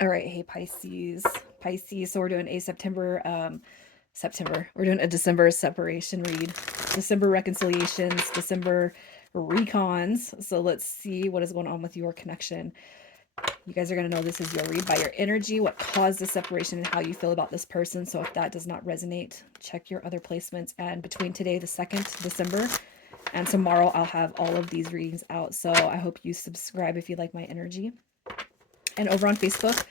All right, hey Pisces. Pisces, so we're doing a September. We're doing a December separation read. December reconciliations, December recons. So let's see what is going on with your connection. You guys are going to know this is your read by your energy, what caused the separation, and how you feel about this person. So if that does not resonate, check your other placements. And between today, the 2nd December, and tomorrow, I'll have all of these readings out. So I hope you subscribe if you like my energy. And over on Facebook,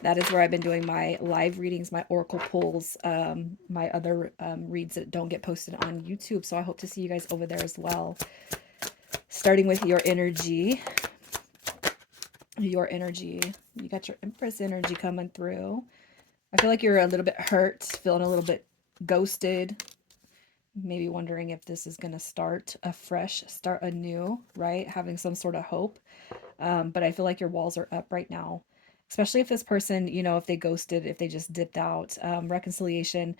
that is where I've been doing my live readings, my oracle pulls, my other reads that don't get posted on YouTube. So I hope to see you guys over there as well. Starting with your energy. Your energy. You got your Empress energy coming through. I feel like you're a little bit hurt, feeling a little bit ghosted. Maybe wondering if this is going to start afresh, start anew, right? Having some sort of hope. But I feel like your walls are up right now, especially if this person, if they ghosted, if they just dipped out. Reconciliation,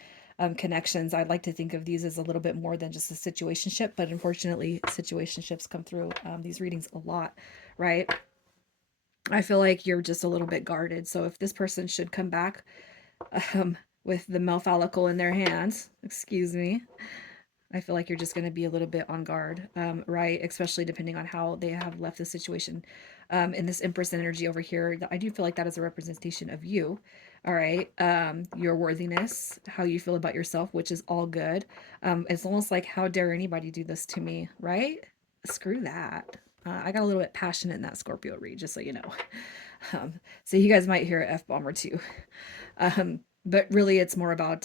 connections. I'd like to think of these as a little bit more than just a situationship, but unfortunately, situationships come through these readings a lot, right? I feel like you're just a little bit guarded. So if this person should come back with the Malfalical in their hands, excuse me, I feel like you're just going to be a little bit on guard, right? Especially depending on how they have left the situation. In this Empress energy over here, I do feel like that is a representation of you, all right? Your worthiness, how you feel about yourself, which is all good. It's almost like, how dare anybody do this to me, right? Screw that. I got a little bit passionate in that Scorpio read, just so you know. So you guys might hear an F bomb or two. But really, it's more about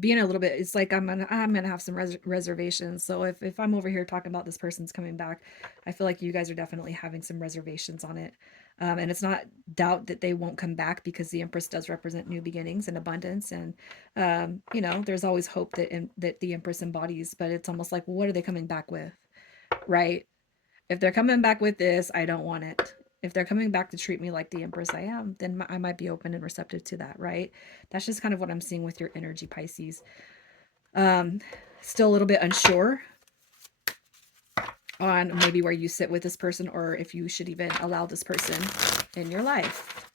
being a little bit, it's like I'm gonna have some reservations. So if I'm over here talking about this person's coming back, I feel like you guys are definitely having some reservations on it. And it's not doubt that they won't come back, because the Empress does represent new beginnings and abundance, and there's always hope that the Empress embodies. But it's almost like, well, what are they coming back with, right? If they're coming back with this, I don't want it. If they're coming back to treat me like the Empress I am, then I might be open and receptive to that, right? That's just kind of what I'm seeing with your energy, Pisces. Um, Still a little bit unsure on maybe where you sit with this person, or if you should even allow this person in your life.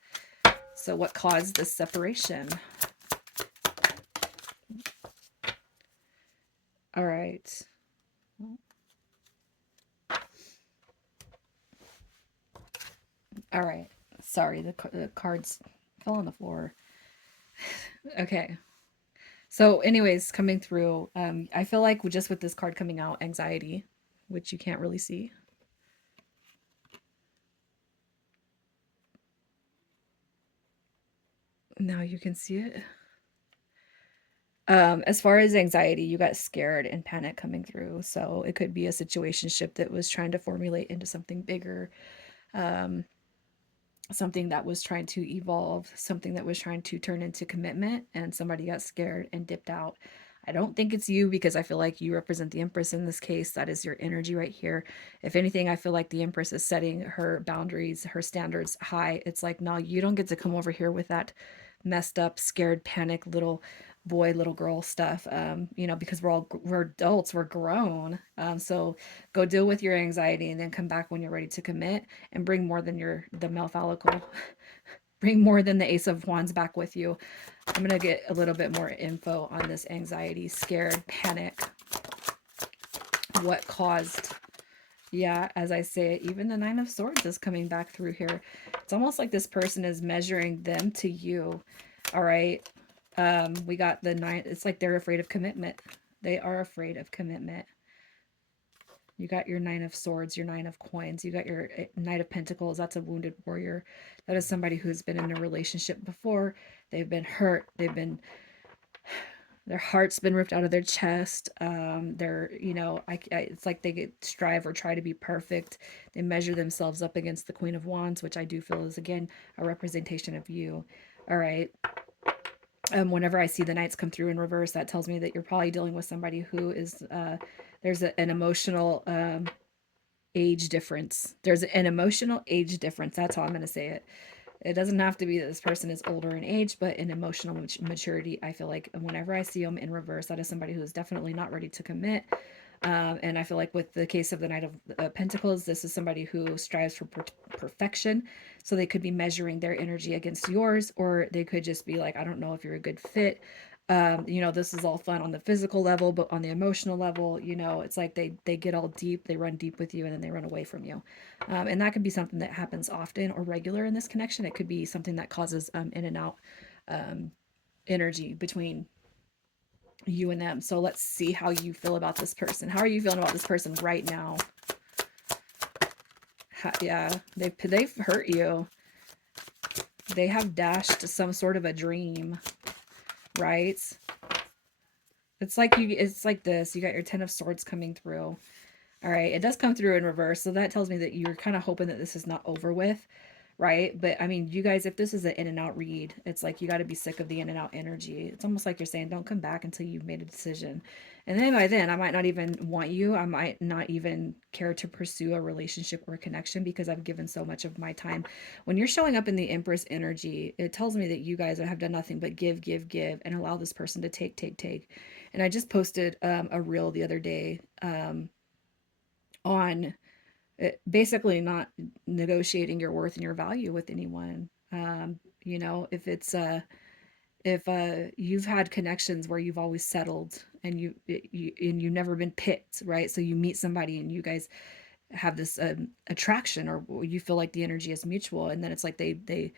So, what caused this separation? All right. All right. Sorry, the cards fell on the floor. Okay. So, anyways, coming through, I feel like just with this card coming out, anxiety, which you can't really see. Now you can see it. As far as anxiety, you got scared and panic coming through. So it could be a situationship that was trying to formulate into something bigger, um, something that was trying to evolve, something that was trying to turn into commitment, and somebody got scared and dipped out. I don't think it's you, because I feel like you represent the Empress in this case. That is your energy right here. If anything, I feel like the Empress is setting her boundaries, her standards high. It's like, no, you don't get to come over here with that messed up, scared, panic little boy, little girl stuff. Because we're adults, we're grown. So go deal with your anxiety, and then come back when you're ready to commit, and bring more than the Malfalical. Bring more than the Ace of Wands back with you. I'm going to get a little bit more info on this anxiety, scared, panic. What caused? Yeah, as I say it, even the Nine of Swords is coming back through here. It's almost like this person is measuring them to you. All right. We got the nine. It's like they're afraid of commitment. They are afraid of commitment. You got your Nine of Swords, your Nine of Coins. You got your Knight of Pentacles. That's a wounded warrior. That is somebody who's been in a relationship before. They've been hurt. Their heart's been ripped out of their chest. They're, it's like they strive or try to be perfect. They measure themselves up against the Queen of Wands, which I do feel is, again, a representation of you. All right. Whenever I see the Knights come through in reverse, that tells me that you're probably dealing with somebody who is, there's an emotional age difference. There's an emotional age difference. That's how I'm going to say it. It doesn't have to be that this person is older in age, but in emotional maturity, I feel like whenever I see them in reverse, that is somebody who is definitely not ready to commit. And I feel like with the case of the Knight of Pentacles, this is somebody who strives for perfection. So they could be measuring their energy against yours, or they could just be like, I don't know if you're a good fit. This is all fun on the physical level, but on the emotional level, it's like they get all deep, they run deep with you, and then they run away from you. And that could be something that happens often or regular in this connection. It could be something that causes in and out um, energy between you and them. So let's see how you feel about this person. How are you feeling about this person right now? Yeah, they've hurt you. They have dashed some sort of a dream, right? It's like this. You got your 10 of Swords coming through. All right, it does come through in reverse, so that tells me that you're kind of hoping that this is not over with, right? But I mean, you guys, if this is an in and out read, it's like you got to be sick of the in and out energy. It's almost like you're saying, don't come back until you've made a decision. And then by then, I might not even want you. I might not even care to pursue a relationship or a connection because I've given so much of my time. When you're showing up in the Empress energy, it tells me that you guys have done nothing but give, give, give, and allow this person to take, take, take. And I just posted a reel the other day on basically not negotiating your worth and your value with anyone. If it's if you've had connections where you've always settled and you've never been picked, right? So you meet somebody and you guys have this attraction, or you feel like the energy is mutual, and then it's like they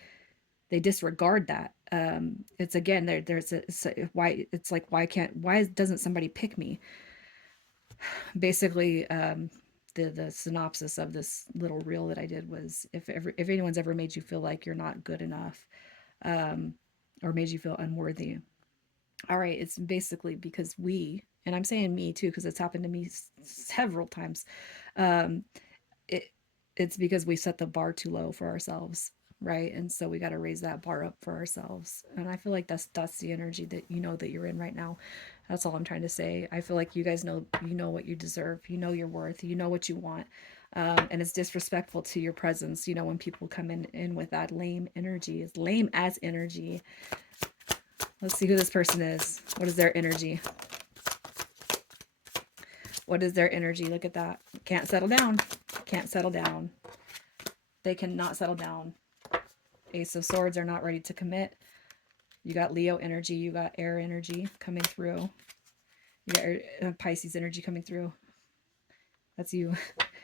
disregard that. It's again why it's like why doesn't somebody pick me? Basically, the synopsis of this little reel that I did was, if anyone's ever made you feel like you're not good enough, um, or made you feel unworthy, all right, it's basically because and I'm saying me too because it's happened to me several times. Um, it it's because we set the bar too low for ourselves, right? And so we got to raise that bar up for ourselves. And I feel like that's the energy that that you're in right now. That's all I'm trying to say. I feel like you guys know what you deserve. You know your worth. You know what you want. And it's disrespectful to your presence. When people come in with that lame energy, it's lame as energy. Let's see who this person is. What is their energy? What is their energy? Look at that. Can't settle down. Can't settle down. They cannot settle down. Ace of Swords are not ready to commit. You got Leo energy. You got air energy coming through. You got Pisces energy coming through. That's you.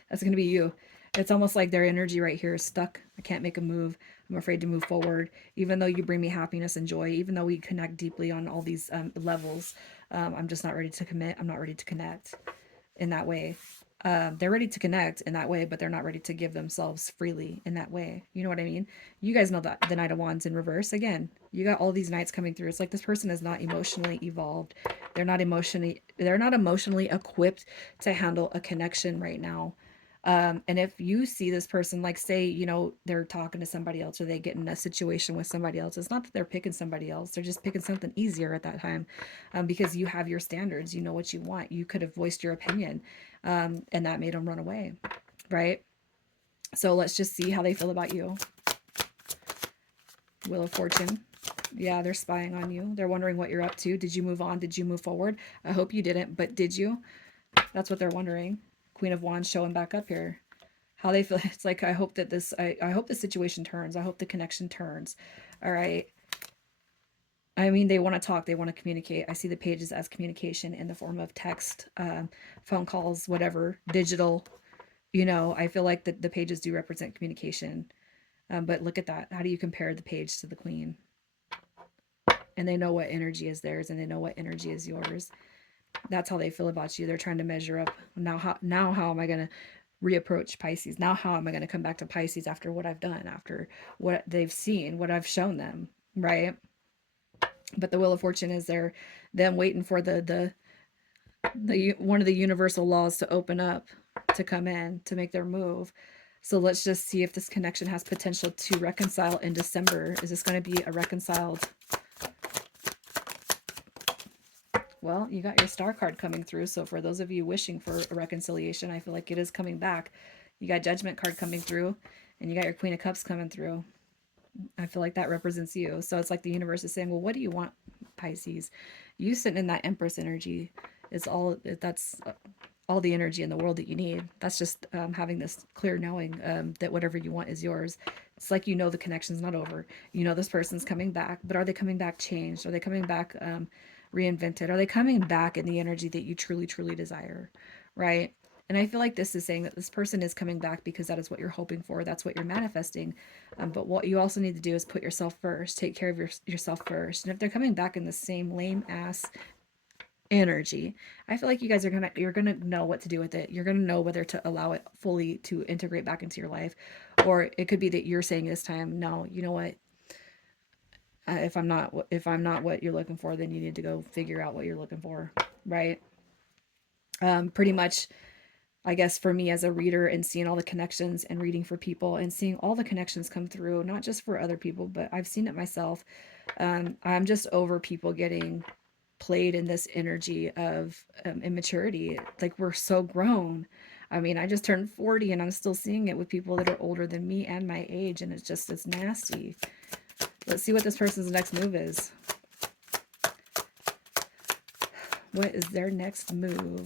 That's going to be you. It's almost like their energy right here is stuck. I can't make a move. I'm afraid to move forward. Even though you bring me happiness and joy, even though we connect deeply on all these levels, I'm just not ready to commit. I'm not ready to connect in that way. They're ready to connect in that way, but they're not ready to give themselves freely in that way. You know what I mean? You guys know that the Knight of Wands in reverse. Again, you got all these knights coming through. It's like this person is not emotionally evolved. They're not emotionally equipped to handle a connection right now. And if you see this person, like say, they're talking to somebody else or they get in a situation with somebody else, it's not that they're picking somebody else. They're just picking something easier at that time, because you have your standards. You know what you want. You could have voiced your opinion, and that made them run away, right? So let's just see how they feel about you. Wheel of Fortune. Yeah, they're spying on you. They're wondering what you're up to. Did you move on? Did you move forward? I hope you didn't, but did you? That's what they're wondering. Queen of Wands showing back up here. How they feel. It's like, I hope that I hope the situation turns. I hope the connection turns. All right. I mean, they want to talk. They want to communicate. I see the pages as communication in the form of text, phone calls, whatever, digital. I feel like the pages do represent communication. But look at that. How do you compare the page to the queen? And they know what energy is theirs, and they know what energy is yours. That's how they feel about you. They're trying to measure up. Now how am I going to reapproach Pisces? Now how am I going to come back to Pisces after what I've done, after what they've seen, what I've shown them, right? But the Wheel of Fortune is them waiting for the one of the universal laws to open up, to come in, to make their move. So let's just see if this connection has potential to reconcile in December. Is this going to be a reconciled? Well, you got your Star card coming through. So for those of you wishing for a reconciliation, I feel like it is coming back. You got Judgment card coming through, and you got your Queen of Cups coming through. I feel like that represents you. So it's like the universe is saying, well, what do you want, Pisces? You sitting in that Empress energy is all that's all the energy in the world that you need. That's just having this clear knowing that whatever you want is yours. It's like, you know, the connection's not over. You know, this person's coming back, but are they coming back changed? Are they coming back reinvented? Are they coming back in the energy that you truly, truly desire? Right. And I feel like this is saying that this person is coming back because that is what you're hoping for. That's what you're manifesting. But what you also need to do is put yourself first. Take care of yourself first. And if they're coming back in the same lame ass energy, I feel like you guys are you're gonna know what to do with it. You're gonna know whether to allow it fully to integrate back into your life, or it could be that you're saying this time, no, you know what, if I'm not what you're looking for, then you need to go figure out what you're looking for, right? Pretty much, I guess for me as a reader and seeing all the connections and reading for people and seeing all the connections come through, not just for other people, but I've seen it myself. I'm just over people getting played in this energy of immaturity. Like, we're so grown. I mean, I just turned 40 and I'm still seeing it with people that are older than me and my age, and it's nasty. Let's see what this person's next move is. What is their next move?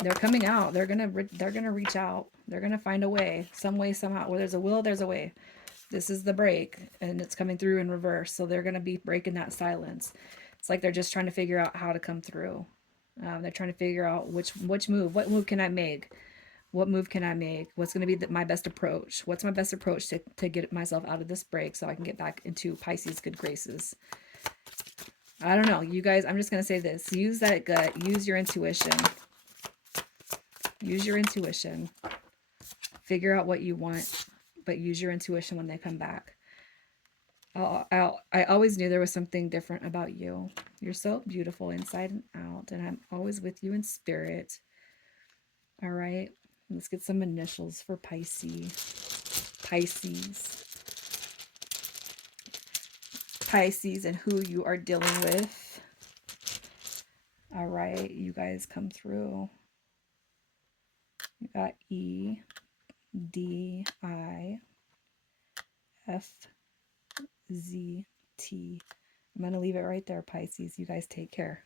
They're coming out. They're gonna reach out. They're gonna find a way, some way, somehow. Where there's a will, there's a way. This is the break, and it's coming through in reverse. So they're gonna be breaking that silence. It's like they're just trying to figure out how to come through. They're trying to figure out which move. What move can I make? What move can I make? What's going to be my best approach? What's my best approach to get myself out of this break so I can get back into Pisces good graces? I don't know. You guys, I'm just going to say this. Use that gut. Use your intuition. Use your intuition. Figure out what you want, but use your intuition when they come back. I always knew there was something different about you. You're so beautiful inside and out, and I'm always with you in spirit. All right, let's get some initials for Pisces. Pisces. Pisces and who you are dealing with. All right, you guys come through. You got E, D, I, F, Z, T. I'm going to leave it right there, Pisces. You guys take care.